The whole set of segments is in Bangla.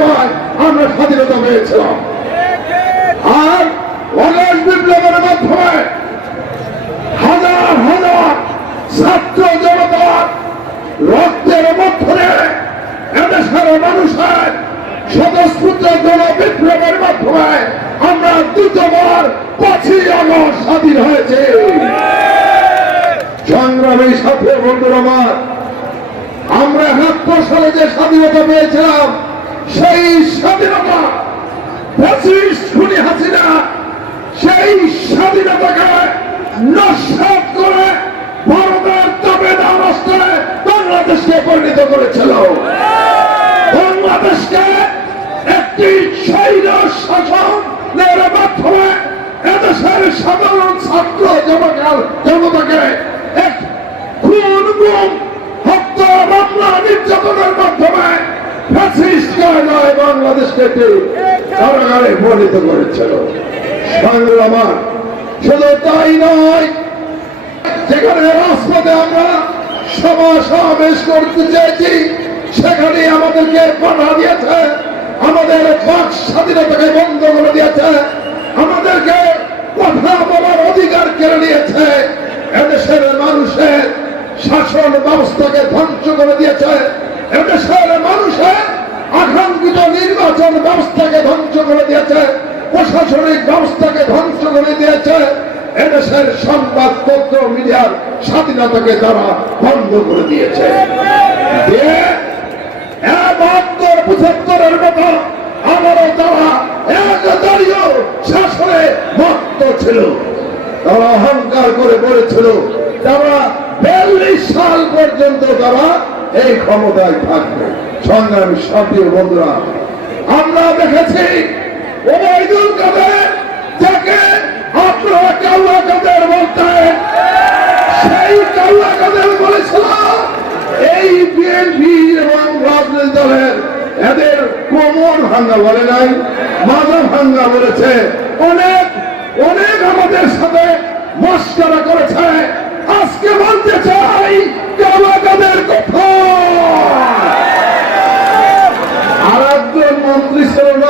বিনিময় আমরা স্বাধীনতা পেয়েছিলাম। আর অগস্ট বিপ্লবের মাধ্যমে হাজার হাজার ছাত্র জনতার রক্তের মধ্যে এদেশের মানুষের স্বতঃস্ফূর্ত জন বিপ্লবের মাধ্যমে আমরা দ্বিতীয়বার পাঁচই আগস্ট স্বাধীন হয়েছে। সংগ্রামী সাথে বন্ধুর আমার, আমরা একাত্তর সালে যে স্বাধীনতা পেয়েছিলাম সেই স্বাধীনতা, পঁচিশ খুনি হাসিনা, সেই স্বাধীনতাকে নস্বাত করে ভারতের দাবেদার রাষ্ট্রে বাংলাদেশকে পরিণত করেছিল। বাংলাদেশকে একটি শৈল শাসনের মাধ্যমে এদেশের সাধারণ ছাত্র জনকাল, জনতাকে এক খুন গুম হত্যা, মামলা নির্যাতনের মাধ্যমে ফ্যাসিস্ট কায়দায় বাংলাদেশকে কারাগারে পরিণত করেছিল। সংগ্রামার শুধু তাই নয়, যেখানে রাজপথে আমরা সভা সমাবেশ করতে চেয়েছি সেখানে আমাদেরকে বাধা দিয়েছে, আমাদের বাক স্বাধীনতাকে বন্ধ করে দিয়েছে, আমাদেরকে কথা বলার অধিকার কেড়ে নিয়েছে, এদেশের মানুষের শাসন ব্যবস্থাকে ধ্বংস করে দিয়েছে, এদেশের মানুষের আকাঙ্ক্ষিত নির্বাচন ব্যবস্থাকে ধ্বংস করে দিয়েছে, প্রশাসনিক ব্যবস্থাকে ধ্বংস করে দিয়েছে, এদেশের সংবাদপত্র মিডিয়ার স্বাধীনতাকে তারা বন্ধ করে দিয়েছে। তারা মত্ত ছিল। করে সাল পর্যন্ত তারা এই ক্ষমতায় থাকবে। সংগ্রামী সাথী বন্ধুরা, আমরা দেখেছি এবং এদের ভাঙ্গা বলে নাই ভাঙ্গা বলেছে। অনেক অনেক আমাদের সাথে করেছে। আজকে বলতে চাই কাদের কথা আর একজন মন্ত্রী ছিল না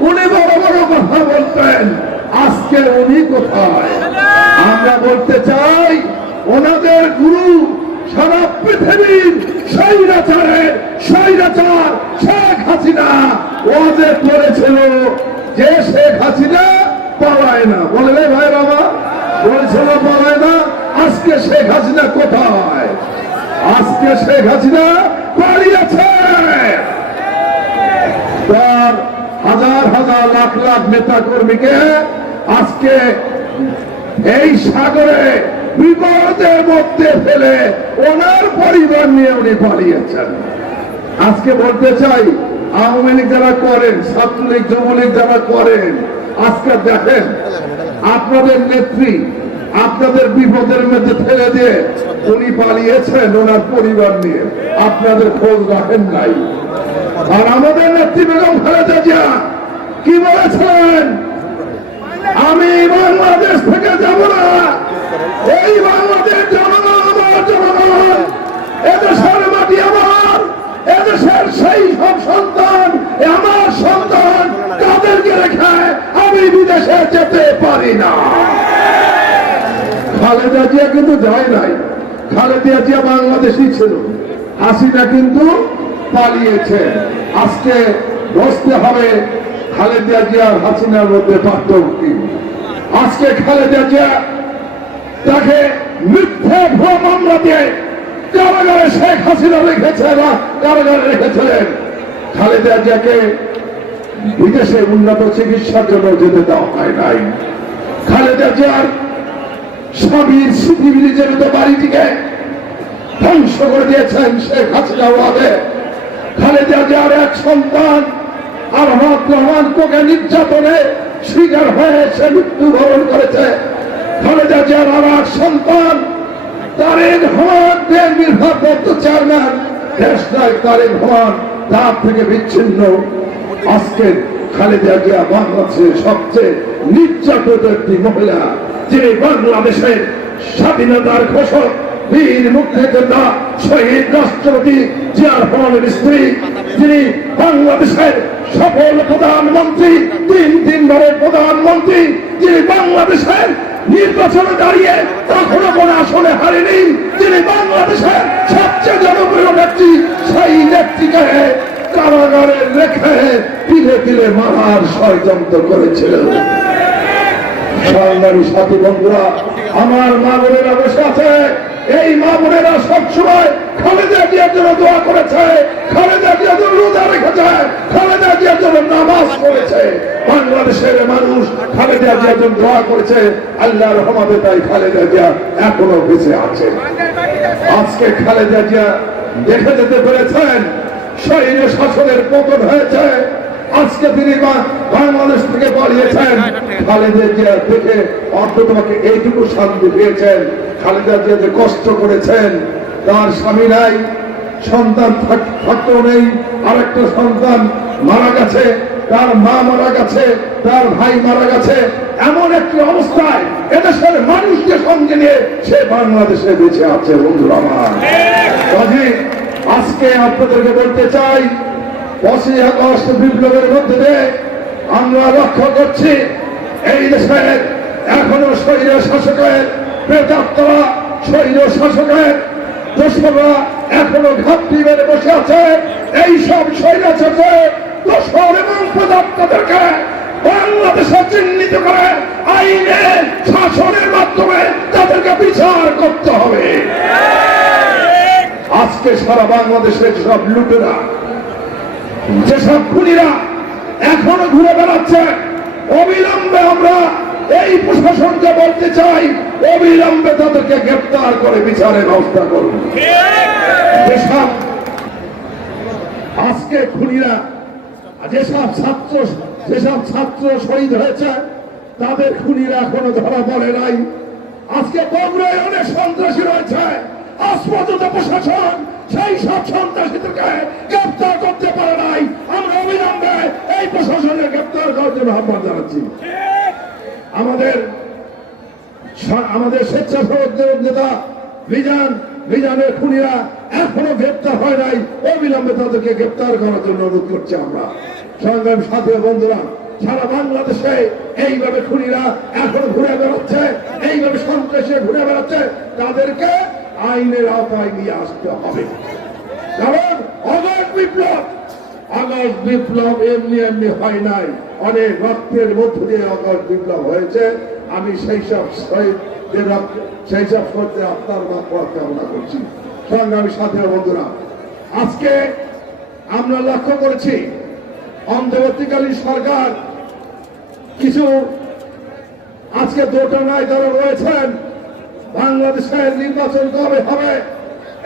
উনি বড় বড় কথা বলতেন। আজকে উনি কোথায়? আমরা বলতে চাই, ওনাদের গুরু সারা পৃথিবীর স্বৈরাচারের স্বৈরাচার শেখ হাসিনা ও যে করেছিল। যে শেখ হাসিনা পালায় না। বলে রে ভাই বাবা, বলেছিল পালায় না। আজকে শেখ হাসিনা কোথায়? আজকে শেখ হাসিনা পালিয়েছে। তার হাজার হাজার লাখ লাখ নেতা কর্মীকে আজকে এই সাগরে বিপদের মধ্যে ফেলে ওনার পরিবার নিয়ে উনি পালিয়েছেন। আজকে বলতে চাই, আওয়ামী লীগ যারা করেন, ছাত্রলীগ, যুবলীগ যারা করেন, আজকে দেখেন, আপনাদের নেত্রী আপনাদের বিপদের মধ্যে ফেলে দিয়ে উনি পালিয়েছেন ওনার পরিবার নিয়ে। আপনাদের খোঁজ রাখেন নাই। আর আমাদের নেত্রী বেগম খালেদা জিয়া কি বলেছেন আমি বাংলাদেশ থেকে যাব না। এই বাংলাদেশ জনগণ আমার জনগণ। এদেশের মাটি আমার। এদেশের সেই সব সন্তান আমার সন্তান তাদেরকে রেখে আমি বিদেশে যেতে পারি না। খালেদা জিয়া কিন্তু যায় নাই। খালেদা জিয়া বাংলাদেশি ছিল, হাসিনা কিন্তু পালিয়েছে। আজকে বসতে হবে খালেদা জিয়া হাসিনার মধ্যে পার্থক্য। কি আজকে খালেদা জিয়া তাকে মিথ্যা ভুয়া মামলা দিয়ে কারাগারে শেখ হাসিনা রেখেছে বা কারাগারে রেখেছিলেন। খালেদা জিয়াকে বিদেশে উন্নত চিকিৎসার জন্য যেতে দেওয়া হয় নাই। খালেদা জিয়ার স্বামীর স্মৃতি জড়িত বাড়িটিকে ধ্বংস করে দিয়েছেন শেখ হাসিনা ওয়াদে খালেদা জিয়ার এক সন্তান আর হক রহমান কোকে নির্যাতনে শিকার হয়ে সে মৃত্যুবরণ করেছে। খালেদা জিয়ার আর এক সন্তান, তারেক রহমান, বিএনপির ভারপ্রাপ্ত চেয়ারম্যান। দেশ নায়ক তারেক রহমান, তার থেকে বিচ্ছিন্ন। আজকে খালেদা জিয়া বাংলাদেশের সবচেয়ে নির্যাতিত একটি মহিলা। যিনি বাংলাদেশের স্বাধীনতার ঘোষক, বীর মুক্তিযোদ্ধা, শহীদ রাষ্ট্রপতি জিয়ার রহমানের স্ত্রী যিনি বাংলাদেশের সফল প্রধানমন্ত্রী, তিন তিনবারের প্রধানমন্ত্রী, যিনি বাংলাদেশের নির্বাচনে দাঁড়িয়ে কখনো কোন আসনে হারেনি, যিনি বাংলাদেশের সবচেয়ে জনপ্রিয় নেত্রী সেই নেত্রীকে কারাগারে রেখে তিলে তিলে মারার ষড়যন্ত্র করেছিল সংগ্রামী সাথী বন্ধুরা, আমার মা বোনেরা বসে আছে। এই মা বোনেরা সবসময় খালেদা জিয়ার জন্য দোয়া করেছে, খালেদা জিয়ার জন্য রোজা রেখেছে, খালেদা জিয়ার জন্য নামাজ পড়েছে। বাংলাদেশের মানুষ খালেদা জিয়ার জন্য দোয়া করেছে আল্লাহ রহমতে তাই খালেদা জিয়া এখনও বেঁচে আছে। আজকে খালেদা জিয়া দেখে যেতে পেরেছেন শহীদ শাসনের পতন হয়েছে। আজকে তিনি বাংলাদেশ থেকে পালিয়েছেন। খালেদা জিয়া অর্থ তোমাকে এইটুকু শান্তি পেয়েছেন খালেদা জিয়া যে কষ্ট করেছেন তার স্বামী নাই সন্তান থাক- থাকতেও নেই আরেকটা সন্তান মারা গেছে তার মা মারা গেছে তার ভাই মারা গেছে। এমন একটি অবস্থায় এদেশের মানুষকে সঙ্গে নিয়ে সে বাংলাদেশে বেঁচে আছে বন্ধুরা আমার। আজকে আপনাদেরকে বলতে চাই পঁচিশ আগস্ট বিপ্লবের মধ্যে আমরা লক্ষ্য করছি, এই দেশের এখনও শৈল শাসকের প্রেতাত্মরা শৈল শাসকের দোষরা এখনও ঘাপটি মেরে বসে আছে। এই সব শৈলাচারকে দোষর এবং বাংলাদেশে চিহ্নিত করে আইনে শাসনের মাধ্যমে তাদেরকে বিচার করতে হবে। আজকে সারা বাংলাদেশের সব লুটেরা যেসব খুনিরা এখনও ঘুরে বেড়াচ্ছে, অবিলম্বে আমরা এই প্রশাসনকে বলতে চাই, অবিলম্বে তাদেরকে গ্রেপ্তার করে বিচারের ব্যবস্থা করুন। যেসব আজকে খুনিরা, যেসব ছাত্র যেসব ছাত্র শহীদ হয়েছে, তাদের খুনিরা এখনও ধরা পড়ে নাই। আজকে বগুড়ায় অনেক সন্ত্রাসী রয়েছে। আজ পর্যন্ত প্রশাসন সেই সব সন্ত্রাসীদেরকে গ্রেপ্তার পারে নাই। আমরা অবিলম্বে এই প্রশাসনের গ্রেপ্তার করার আহ্বান জানাচ্ছি। আমাদের আমাদের স্বেচ্ছাসেবকদের নেতা বিজান বিজানের খুনিরা এখনও গ্রেপ্তার হয় নাই। অবিলম্বে তাদেরকে গ্রেপ্তার করার জন্য অনুরোধ করছি আমরা। সংগ্রাম সাথী বন্ধুরা, সারা বাংলাদেশে এইভাবে খুনিরা এখন ঘুরে বেড়াচ্ছে, এইভাবে সন্ত্রাসে ঘুরে বেড়াচ্ছে। তাদেরকে আইনের আওতায় নিয়ে আসতে হবে। কারণ অগস্ট বিপ্লব আগস্ট বিপ্লব এমনি এমনি হয় নাই। অনেক রক্তের মধ্য দিয়ে আগস্ট বিপ্লব হয়েছে। আমি সেই সব সেই সব শহীদদের আত্মার মাত্রা কামনা করছি। সংগ্রামী সাথী বন্ধুরা। আজকে আমরা লক্ষ্য করেছি, অন্তর্বর্তীকালীন সরকার কিছু আজকে দোটানায় যারা রয়েছেন। বাংলাদেশের নির্বাচন কবে হবে?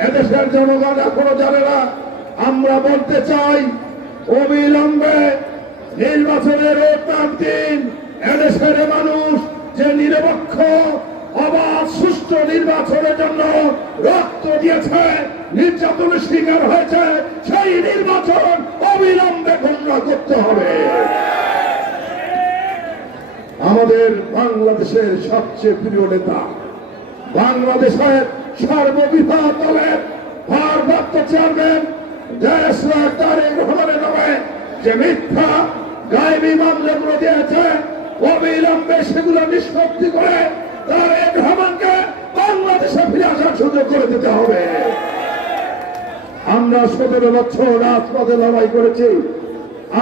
এদেশের জনগণ এখনও জানে না। আমরা বলতে চাই অবিলম্বে নির্বাচনের ওটার দিন। এদেশের মানুষ যে নিরপেক্ষ, অবাধ, সুষ্ঠু নির্বাচনের জন্য রক্ত দিয়েছে, নির্যাতনের শিকার হয়েছে, সেই নির্বাচন অবিলম্বে বন্ধ করতে হবে। আমাদের বাংলাদেশের সবচেয়ে প্রিয় নেতা, বাংলাদেশের সর্ববিধা দলের ভারপ্রাপ্ত চেয়ারম্যান, দেশ তারেক রহমানের যে মিথ্যা গায়েবী মামলাগুলো দিয়েছে, অবিলম্বে সেগুলো নিষ্পত্তি করে তারেক রহমানকে বাংলাদেশে ফিরে আসার সুযোগ করে দিতে হবে। আমরা সতেরো বছর রাজপথে লড়াই করেছি।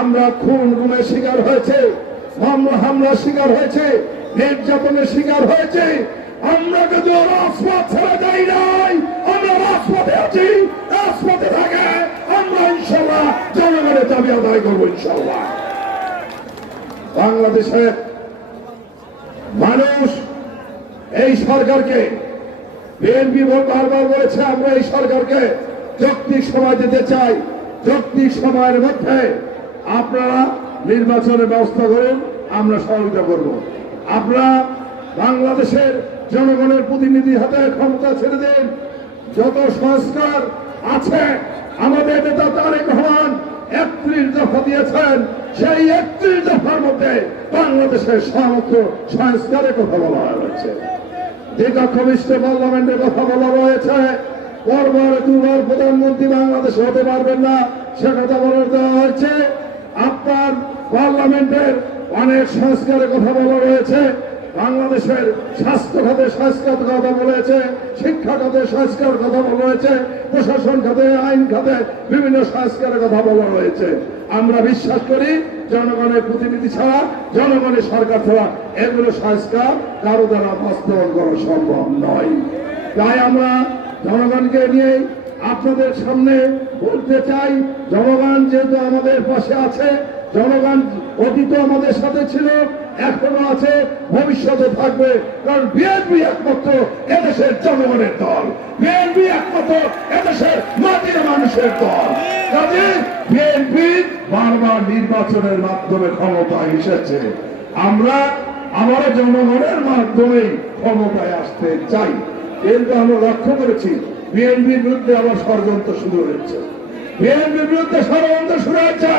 আমরা খুন, গুমের শিকার হয়েছে হামলার শিকার হয়েছে, নির্যাতনের শিকার হয়েছে। আমরা কিন্তু রাজপথ ছেড়ে যাই নাই আদায় করব ইনশাল্লাহ বাংলাদেশের মানুষ এই সরকারকে, বিএনপি বারবার বলেছে, আমরা এই সরকারকে যৌক্তিক সময় দিতে চাই। যৌক্তিক সময়ের মধ্যে আপনারা নির্বাচনের ব্যবস্থা করুন, আমরা সহযোগিতা করব। আপনারা বাংলাদেশের জনগণের প্রতিনিধি হাতে ক্ষমতা ছেড়ে দিন। যত সংস্কার আছে, আমাদের নেতা তারেক রহমান একত্রিশ দফা দিয়েছেন, সেই একত্রিশ দফার মধ্যে বাংলাদেশের সমস্ত সংস্কারের কথা বলা হয়েছে। দীর্ঘমিষ্ট পার্লামেন্টের কথা বলা রয়েছে পরবার দুবার প্রধানমন্ত্রী বাংলাদেশে হতে পারবেন না, সে কথা বলে দেওয়া হয়েছে। আপনার পার্লামেন্টের অনেক সংস্কারের কথা বলা রয়েছে বাংলাদেশের স্বাস্থ্য খাতে সংস্কার কথা বলেছে শিক্ষা খাতে সংস্কার কথা বলা হয়েছে প্রশাসন খাতে, আইন খাতে বিভিন্ন সংস্কারের কথা বলা রয়েছে আমরা বিশ্বাস করি জনগণের প্রতিনিধি ছাড়া, জনগণের সরকার ছাড়া এগুলো সংস্কার কারও দ্বারা বাস্তবায়ন করা সম্ভব নয়। তাই আমরা জনগণকে নিয়ে আপনাদের সামনে বলতে চাই, জনগণ যেহেতু আমাদের পাশে আছে, জনগণ অতীত আমাদের সাথে ছিল এখনও আছে, ভবিষ্যতে থাকবে, কারণ বিএনপি একমাত্র এদেশের জনগণের দল। বিএনপি একমাত্র এদেশের মাটির মানুষের দল। কাজে বিএনপি বারবার নির্বাচনের মাধ্যমে ক্ষমতায় এসেছে। আমরা আমার জনগণের মাধ্যমে ক্ষমতায় আসতে চাই। কিন্তু আমরা লক্ষ্য করেছি। বিএনপির বিরুদ্ধে আবার ষড়যন্ত্র শুরু হয়েছে। বিএনপির বিরুদ্ধে ষড়যন্ত্র শুরু হয়েছে।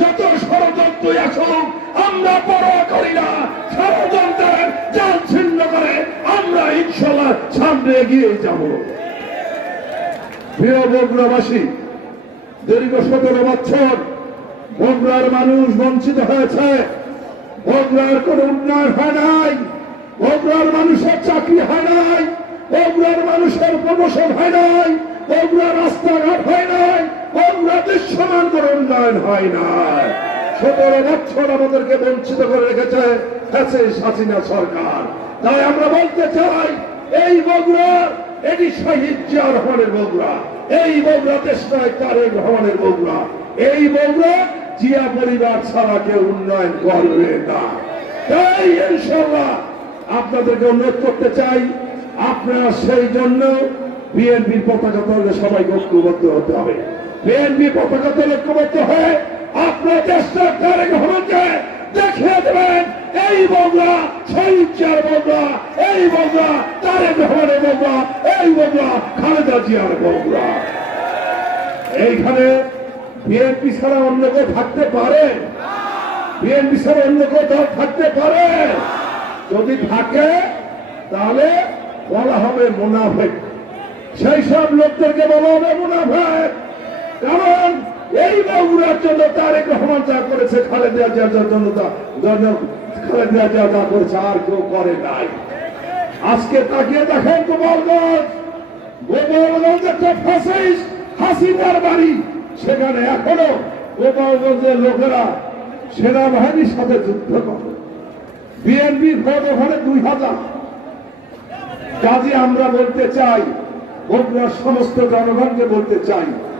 যত ষড়যন্ত্র আসুক, আমরা পরোয়া করি না। ষড়যন্ত্রের জাল ছিন্ন করে আমরা ইনশাল্লাহ সামনে এগিয়ে যাব। প্রিয় বগুড়াবাসী, দীর্ঘ সতেরো বছর বগুড়ার মানুষ বঞ্চিত হয়েছে। বগুড়ার কোন উন্নয়ন হয় নাই, বগুড়ার মানুষের চাকরি হয় নাই, বগুড়ার মানুষের প্রমোশন হয় নাই, বগুড়ার রাস্তাঘাট হয় নাই বগুড়া দৃশ্যমান কোন উন্নয়ন হয় নাই সতেরো বছর আমাদেরকে বঞ্চিত করে রেখেছে হাসিনা সরকার। তাই আমরা বলতে চাই, এই বগুড়া, এটি শহীদ জিয়া রহমানের বগুড়া। এই বগুড়া দেশনায় তারেক রহমানের বগুড়া। এই বগুড়া জিয়া পরিবার ছাড়া কেউ উন্নয়ন করবে না। তাই ইনশাল্লাহ আপনাদেরকে অনুরোধ করতে চাই, আপনারা সেই জন্য বিএনপির পতাকা তলে সবাই ঐক্যবদ্ধ হতে হবে। বিএনপি পতাকা তলে ঐক্যবদ্ধ হয়ে আপনার দেশটা তারেক রহমানকে দেখিয়ে দেবেন। এই বগুড়া শহীদ জিয়ার বগুড়া এই বগুড়া তারেক রহমানের বগুড়া এই বগুড়া খালেদা জিয়ার বগুড়া এইখানে বিএনপি ছাড়া অন্য কেউ থাকতে পারে? বিএনপি ছাড়া অন্য কেউ দল থাকতে পারে? যদি থাকে, তাহলে বলা হবে মুনাফেক। সেই সব লোকদেরকে বলা হবে মুনাফেক। কারণ এই বগুড়ার জন্য তারেক রহমান যা করেছে খালেদা জিয়ার জন্য তা- খালেদা জিয়া যা করেছে, আর কেউ করে নাই। আজকে তাকিয়ে দেখেন গোপালগঞ্জ গোপালগঞ্জ একটা ফ্যাসিস হাসিনার বাড়ি। সেখানে এখনও গোপালগঞ্জের লোকেরা সেনাবাহিনীর সাথে যুদ্ধ করে। বিএনপির ভোট ওখানে দুই হাজার। কাজে আমরা বলতে চাই, বগুড়ার সমস্ত জনগণকে বলতে চাই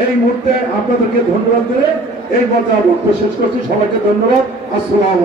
এই মুহূর্তে আপনাদেরকে ধন্যবাদ দিলে এই পর্যায়ে বক্তব্য শেষ করছি। সবাইকে ধন্যবাদ। আসসালামু